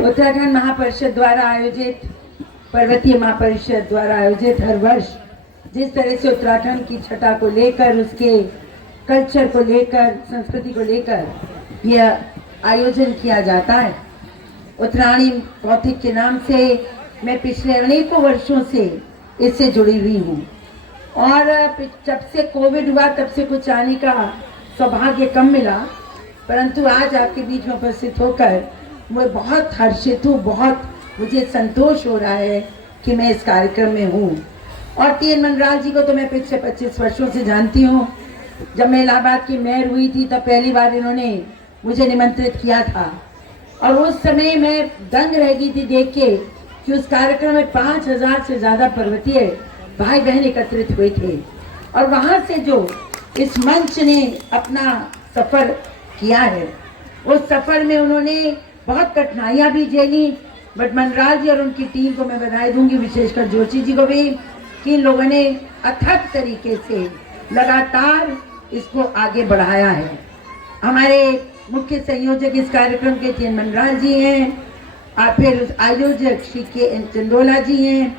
उत्तराखंड महापरिषद द्वारा आयोजित पर्वतीय महापरिषद द्वारा आयोजित हर वर्ष जिस तरह से उत्तराखंड की छटा को लेकर, उसके कल्चर को लेकर, संस्कृति को लेकर यह आयोजन किया जाता है, उत्तरायणी कौतिक के नाम से मैं पिछले अनेकों वर्षों से इससे जुड़ी हुई हूँ। और जब से कोविड हुआ तब से कुछ आने का सौभाग्य कम मिला, परंतु आज आपके बीच में उपस्थित होकर मैं बहुत हर्षित हूँ, बहुत मुझे संतोष हो रहा है कि मैं इस कार्यक्रम में हूँ। और टी.एन. मनराल जी को तो मैं पिछले 25 वर्षों से जानती हूँ। जब मैं इलाहाबाद की मेयर हुई थी तब पहली बार इन्होंने मुझे निमंत्रित किया था और उस समय मैं दंग रह गई थी देख के कि उस कार्यक्रम में 5000 से ज़्यादा पर्वतीय भाई बहन एकत्रित हुए थे। और वहाँ से जो इस मंच ने अपना सफ़र किया है, उस सफ़र में उन्होंने बहुत कठिनाइयाँ भी झेली, बट मनराल जी और उनकी टीम को मैं बधाई दूंगी, विशेषकर जोशी जी को भी, कि इन लोगों ने अथक तरीके से लगातार इसको आगे बढ़ाया है। हमारे मुख्य संयोजक इस कार्यक्रम के टी.एन. मनराल जी हैं, और फिर उस आयोजक श्री के.एन. चंदोला जी हैं,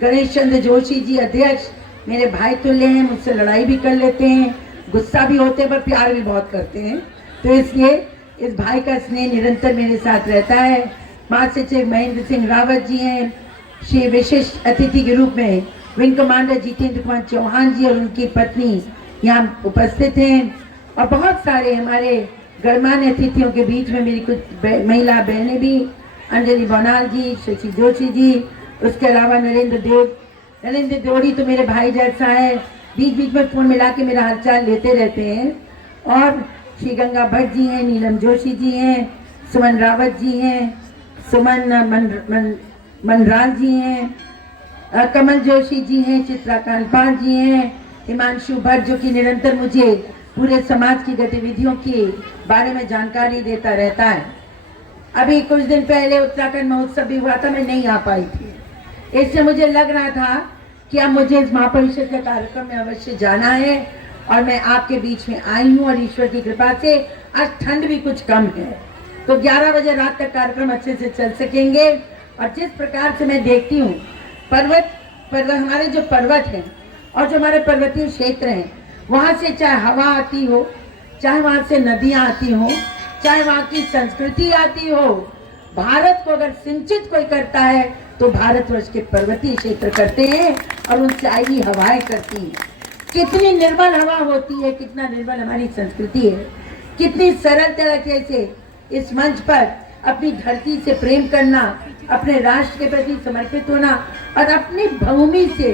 गणेश चंद्र जोशी जी अध्यक्ष मेरे भाई तुल्य हैं, मुझसे लड़ाई भी कर लेते हैं, गुस्सा भी होते हैं पर प्यार भी बहुत करते हैं, तो इसलिए इस भाई का स्नेह निरंतर मेरे साथ रहता है। महासचिव महेंद्र सिंह रावत जी हैं, श्री विशिष्ट अतिथि के रूप में विंग कमांडर जितेंद्र कुमार चौहान जी और उनकी पत्नी यहाँ उपस्थित हैं, और बहुत सारे हमारे गणमान्य अतिथियों के बीच में मेरी कुछ महिला बहनें भी, अंजलि बोनाल जी, शशि जोशी जी, उसके अलावा नरेंद्र देवड़ी तो मेरे भाई जैसा है, बीच बीच में फोन मिला के मेरा हालचाल लेते रहते हैं। और श्री गंगा भट्ट जी हैं, नीलम जोशी जी हैं, सुमन रावत जी हैं, सुमन मनराल जी हैं, कमल जोशी जी हैं, चित्रा कांडपाल जी हैं, हिमांशु भट्ट जो कि निरंतर मुझे पूरे समाज की गतिविधियों के बारे में जानकारी देता रहता है। अभी कुछ दिन पहले उत्तराखंड महोत्सव भी हुआ था, मैं नहीं आ पाई थी, इससे मुझे लग रहा था कि अब मुझे इस महापरिषद के कार्यक्रम में अवश्य जाना है, और मैं आपके बीच में आई हूँ। और ईश्वर की कृपा से आज ठंड भी कुछ कम है, तो 11 बजे रात तक कार्यक्रम अच्छे से चल सकेंगे। और जिस प्रकार से मैं देखती हूँ पर्वत हमारे जो पर्वत हैं और जो हमारे पर्वतीय क्षेत्र हैं, वहाँ से चाहे हवा आती हो, चाहे वहाँ से नदियाँ आती हो, चाहे वहाँ की संस्कृति आती हो, भारत को अगर सिंचित कोई करता है तो भारतवर्ष के पर्वतीय क्षेत्र करते हैं और उनसे आई हुई हवाएं करती हैं। कितनी निर्मल हवा होती है, कितना निर्मल हमारी संस्कृति है, कितनी सरल तरीके से इस मंच पर अपनी धरती से प्रेम करना, अपने राष्ट्र के प्रति समर्पित होना और अपनी भूमि से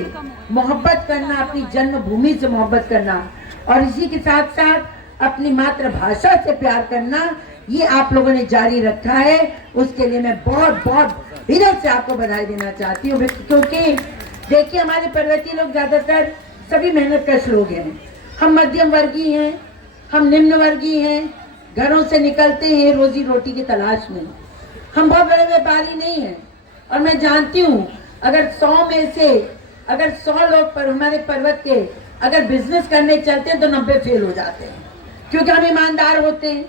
मोहब्बत करना, अपनी जन्मभूमि से मोहब्बत करना, और इसी के साथ साथ अपनी मातृभाषा से प्यार करना, ये आप लोगों ने जारी रखा है। उसके लिए मैं बहुत बहुत हृदय से आपको बधाई देना चाहती हूँ, क्योंकि देखिए हमारे पर्वतीय लोग ज़्यादातर सभी मेहनतकश लोग हैं। हम मध्यम वर्गीय हैं, हम निम्न वर्गीय हैं, घरों से निकलते हैं रोजी रोटी की तलाश में। हम बहुत बड़े व्यापारी नहीं हैं, और मैं जानती हूँ अगर 100 में से अगर 100 लोग पर हमारे पर्वत के अगर बिजनेस करने चलते हैं तो 90 फेल हो जाते हैं, क्योंकि हम ईमानदार होते हैं,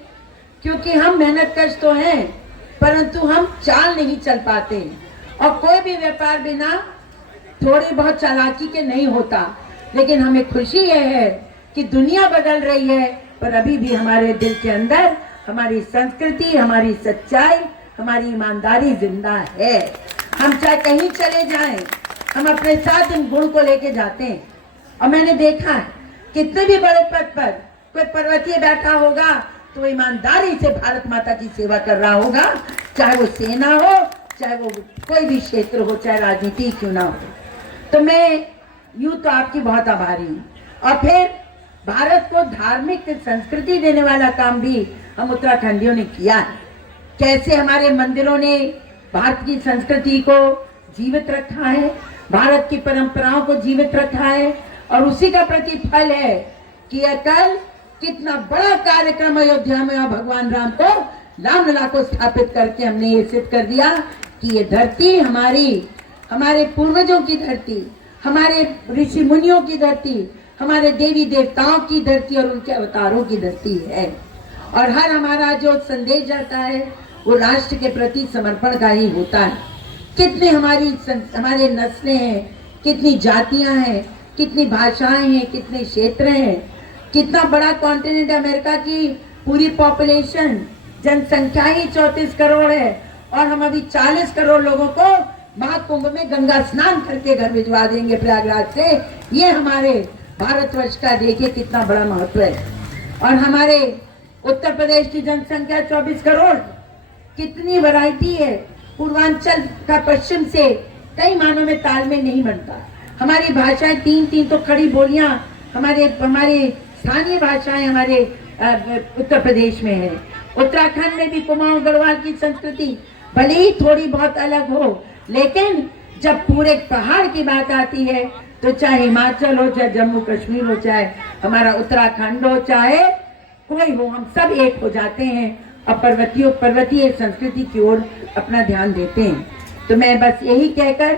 क्योंकि हम मेहनतकश तो हैं परंतु हम चाल नहीं चल पाते हैं। और कोई भी व्यापार बिना थोड़ी बहुत चालाकी के नहीं होता। लेकिन हमें खुशी यह है कि दुनिया बदल रही है, पर अभी भी हमारे दिल के अंदर हमारी संस्कृति, हमारी सच्चाई, हमारी ईमानदारी जिंदा है। हम चाहे कहीं चले जाएं, हम अपने साथ इन गुण को लेके जाते हैं। और मैंने देखा है कितने भी बड़े पद पर कोई पर्वतीय बैठा होगा तो ईमानदारी से भारत माता की सेवा कर रहा होगा, चाहे वो सेना हो, चाहे वो कोई भी क्षेत्र हो, चाहे राजनीति क्यों ना हो। तो मैं यूं तो आपकी बहुत आभारी हूँ। और फिर भारत को धार्मिक संस्कृति देने वाला काम भी हम उत्तराखंडियों ने किया है। कैसे हमारे मंदिरों ने भारत की संस्कृति को जीवित रखा है, भारत की परंपराओं को जीवित रखा है, और उसी का प्रतिफल है कि कल कितना बड़ा कार्यक्रम अयोध्या में और भगवान राम को रामलला को स्थापित करके हमने ये सिद्ध कर दिया कि ये धरती हमारे पूर्वजों की धरती, हमारे ऋषि मुनियों की धरती, हमारे देवी देवताओं की धरती और उनके अवतारों की धरती है। और हर हमारा जो संदेश जाता है, वो राष्ट्र के प्रति समर्पण का ही होता है। कितने हमारे नस्लें हैं, कितनी जातियां हैं, कितनी भाषाएं हैं, कितने क्षेत्र हैं, कितना बड़ा कॉन्टिनेंट अमेरिका की पूरी पॉपुलेशन जनसंख्या ही 34 करोड़ है और हम अभी 40 करोड़ लोगों को महाकुंभ में गंगा स्नान करके घर भिजवा देंगे प्रयागराज से। ये हमारे भारतवर्ष का देखिए कितना बड़ा महत्व है। और हमारे उत्तर प्रदेश की जनसंख्या 24 करोड़, कितनी वैरायटी है। पूर्वांचल का पश्चिम से कई मानों में तालमेल नहीं बनता। हमारी भाषाएं तीन तो खड़ी बोलियां हमारे स्थानीय भाषाएं हमारे उत्तर प्रदेश में है। उत्तराखंड में भी कुमाऊं गढ़वाल की संस्कृति भले ही थोड़ी बहुत अलग हो, लेकिन जब पूरे पहाड़ की बात आती है तो चाहे हिमाचल हो, चाहे जम्मू कश्मीर हो, चाहे हमारा उत्तराखंड हो, चाहे कोई हो, हम सब एक हो जाते हैं और पर्वतीय संस्कृति की ओर अपना ध्यान देते हैं। तो मैं बस यही कहकर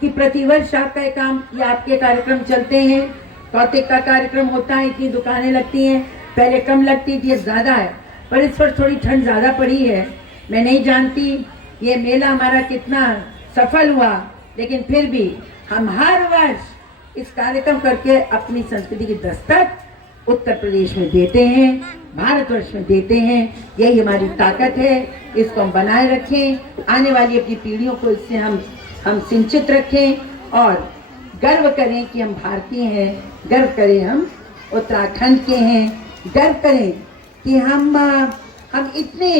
कि प्रतिवर्ष आपका काम या आपके कार्यक्रम चलते हैं, कौतिक का कार्यक्रम होता है, इतनी दुकानें लगती हैं, पहले कम लगती थी, ज्यादा है, पर इस वर्ष थोड़ी ठंड ज्यादा पड़ी है। मैं नहीं जानती ये मेला हमारा कितना सफल हुआ, लेकिन फिर भी हम हर वर्ष इस कार्यक्रम करके अपनी संस्कृति की दस्तक उत्तर प्रदेश में देते हैं, भारतवर्ष में देते हैं। यही हमारी ताकत है, इसको हम बनाए रखें, आने वाली अपनी पीढ़ियों को इससे हम सिंचित रखें और गर्व करें कि हम भारतीय हैं, गर्व करें हम उत्तराखंड के हैं, गर्व करें कि हम इतने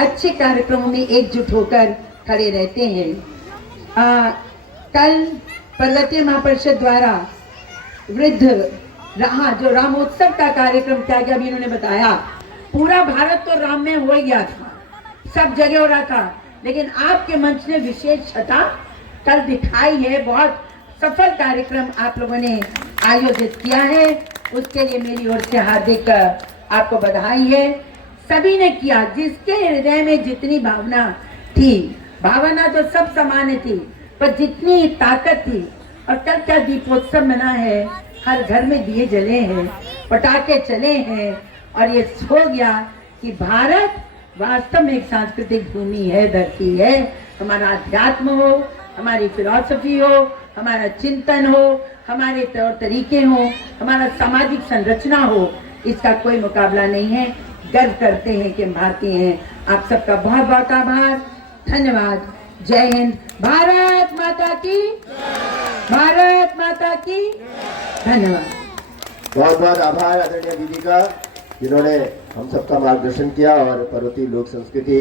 अच्छे कार्यक्रमों में एकजुट होकर खड़े रहते हैं। कल पर्वतीय महापरिषद द्वारा वृद्ध जो रामोत्सव का कार्यक्रम किया गया, अभी इन्होंने बताया, पूरा भारत तो राम में हो गया था, सब जगह हो रहा था, लेकिन आपके मंच ने विशेष छटा कल दिखाई है। बहुत सफल कार्यक्रम आप लोगों ने आयोजित किया है, उसके लिए मेरी ओर से हार्दिक आपको बधाई है। सभी ने किया, जिसके हृदय में जितनी भावना थी, भावना तो सब समान थी, पर जितनी ताकत थी। और कल क्या दीपोत्सव मना है, हर घर में दिए जले हैं, पटाखे चले हैं, और ये हो गया कि भारत वास्तव में एक सांस्कृतिक भूमि है, धरती है। हमारा अध्यात्म हो, हमारी फिलॉसफी हो, हमारा चिंतन हो, हमारे तौर तरीके हो, हमारा सामाजिक संरचना हो, इसका कोई मुकाबला नहीं है। गर्व करते हैं कि हम भारतीय हैं। आप सबका बहुत बहुत आभार, धन्यवाद। जय हिंद, भारत माता की, भारत माता की, धन्यवाद। बहुत बहुत आभार आदरणीय दीदी का, जिन्होंने हम सबका मार्गदर्शन किया और पर्वतीय लोक संस्कृति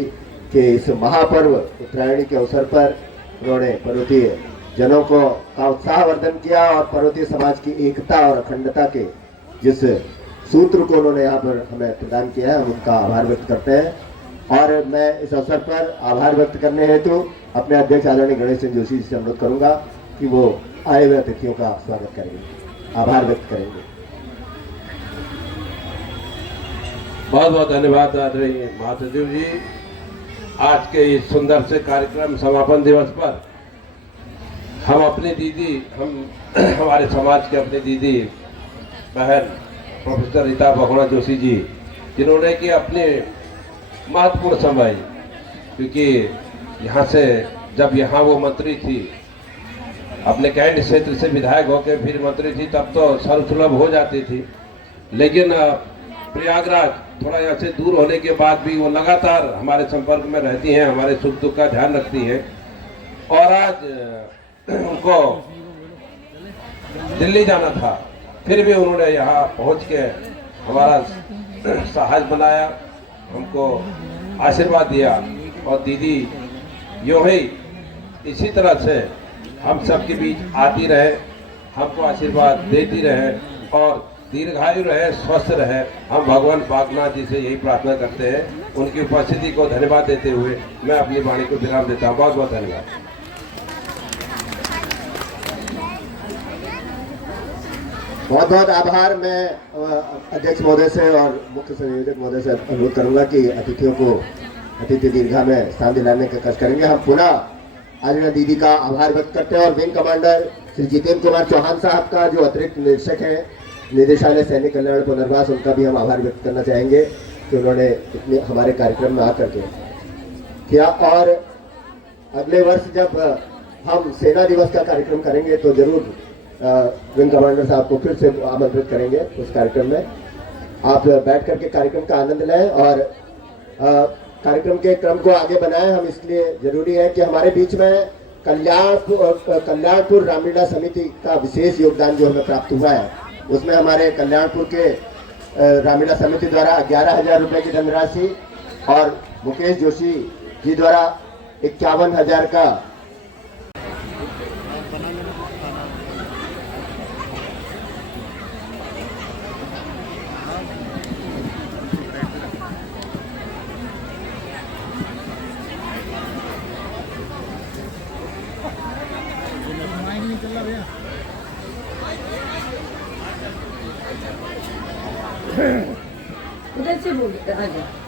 के इस महापर्व उत्तरायणी के अवसर पर उन्होंने पर्वतीय जनों का उत्साहवर्धन किया और पर्वतीय समाज की एकता और अखंडता के जिस सूत्र को उन्होंने यहाँ पर हमें प्रदान किया है, हम उनका आभार व्यक्त करते हैं। और मैं इस अवसर पर आभार व्यक्त करने हेतु अपने अध्यक्ष आदरणीय गणेश चंद्र जोशी जी से अनुरोध करूंगा कि वो आए हुए अतिथियों का स्वागत करेंगे, आभार व्यक्त करेंगे। बहुत बहुत धन्यवाद आदरणीय महासचिव जी। आज के इस सुंदर से कार्यक्रम समापन दिवस पर हम अपनी दीदी, हमारे समाज के अपनी दीदी बहन प्रोफेसर रीता बहुगुणा जोशी जी, जिन्होंने कि अपने महत्वपूर्ण समय, क्योंकि यहाँ से जब यहाँ वो मंत्री थी, अपने कैंट क्षेत्र से विधायक होकर फिर मंत्री थी, तब तो सर्वसुलभ हो जाती थी, लेकिन प्रयागराज थोड़ा यहाँ से दूर होने के बाद भी वो लगातार हमारे संपर्क में रहती हैं, हमारे सुख दुख का ध्यान रखती हैं। और आज उनको दिल्ली जाना था, फिर भी उन्होंने यहाँ पहुँच के हमारा सहाय बनाया, हमको आशीर्वाद दिया। और दीदी यूँ ही इसी तरह से हम सबके बीच आती रहे, हमको आशीर्वाद देती रहे और दीर्घायु रहे, स्वस्थ रहे। हम भगवान पाकनाथ जी से यही प्रार्थना करते हैं। उनकी उपस्थिति को धन्यवाद देते हुए मैं अपनी वाणी को विराम देता हूँ। बहुत बहुत धन्यवाद। बहुत बहुत आभार। मैं अध्यक्ष महोदय से और मुख्य संयोजक महोदय से अनुरोध करूंगा कि अतिथियों को अतिथि दीर्घा में स्थान दिलाने का कष्ट करेंगे। हम पुनः आदरणीय दीदी का आभार व्यक्त करते हैं और विंग कमांडर श्री जितेंद्र कुमार चौहान साहब का, जो अतिरिक्त निदेशक हैं निदेशालय सैनिक कल्याण पुनर्वास, उनका भी हम आभार व्यक्त करना चाहेंगे कि उन्होंने इतने हमारे कार्यक्रम में आकर के किया। और अगले वर्ष जब हम सेना दिवस का कार्यक्रम करेंगे तो जरूर विंग कमांडर साहब को फिर से आमंत्रित करेंगे उस कार्यक्रम में। आप बैठ करके कार्यक्रम का आनंद लें और कार्यक्रम के क्रम को आगे बढ़ाएं। हम इसलिए जरूरी है कि हमारे बीच में कल्याणपुर रामलीला समिति का विशेष योगदान जो हमें प्राप्त हुआ है, उसमें हमारे कल्याणपुर के रामलीला समिति द्वारा 11,000 रुपये की धनराशि और मुकेश जोशी जी द्वारा 51,000 का उधर से बोल आगे।